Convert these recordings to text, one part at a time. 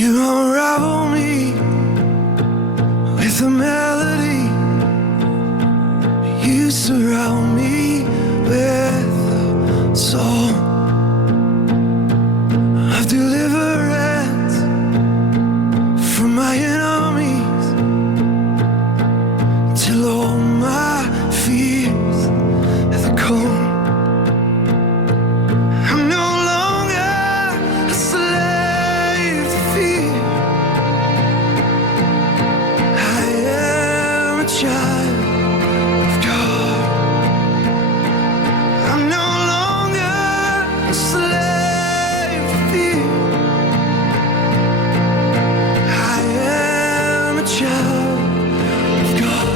You unravel me with a melody. You surround me with a song of deliverance from my enemies, till all my fears are gone. I'm no longer a slave to fear. I am a child of God. I'm no longer a slave to fear. I am a child of God.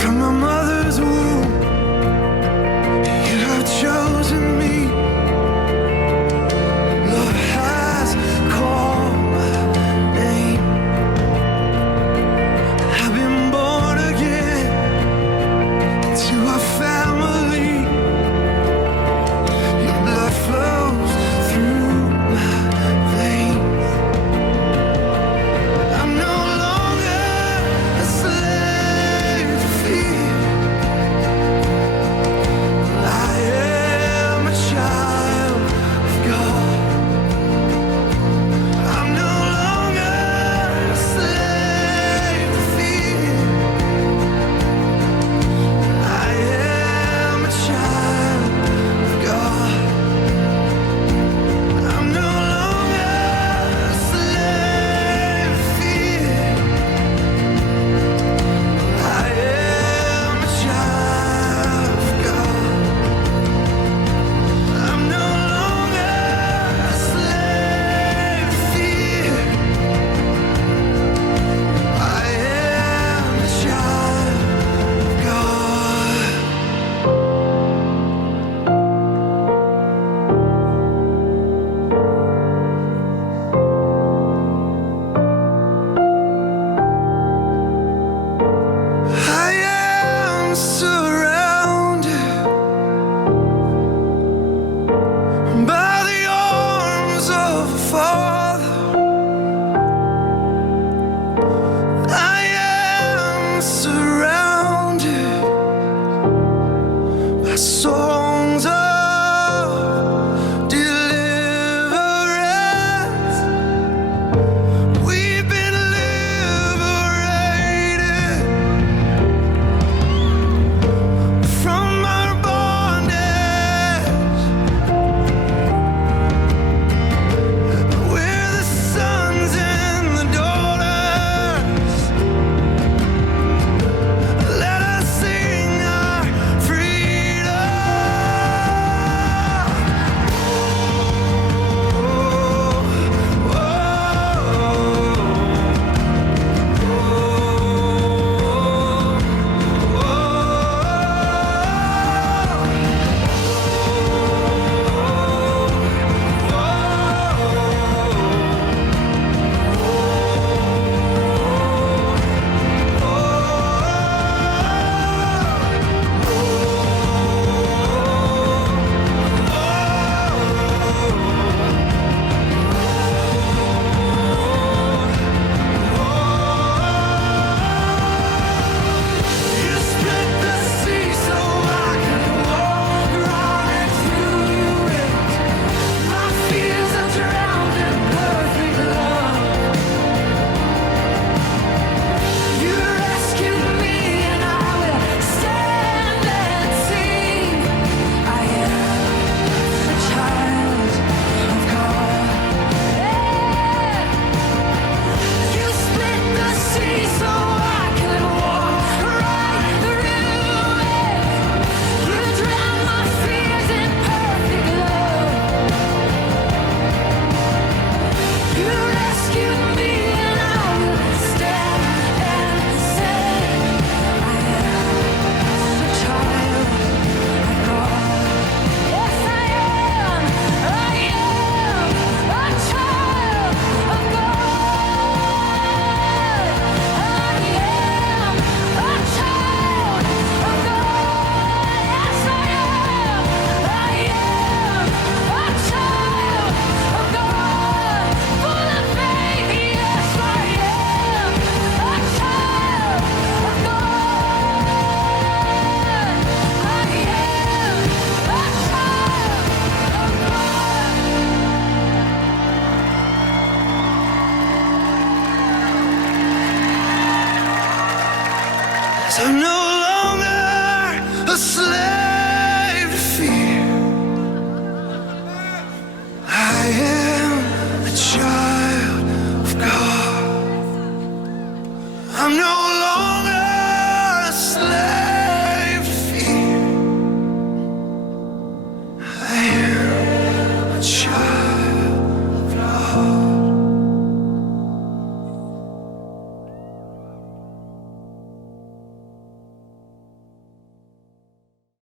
From my mother's womb, you have chosen me. Love has called my So no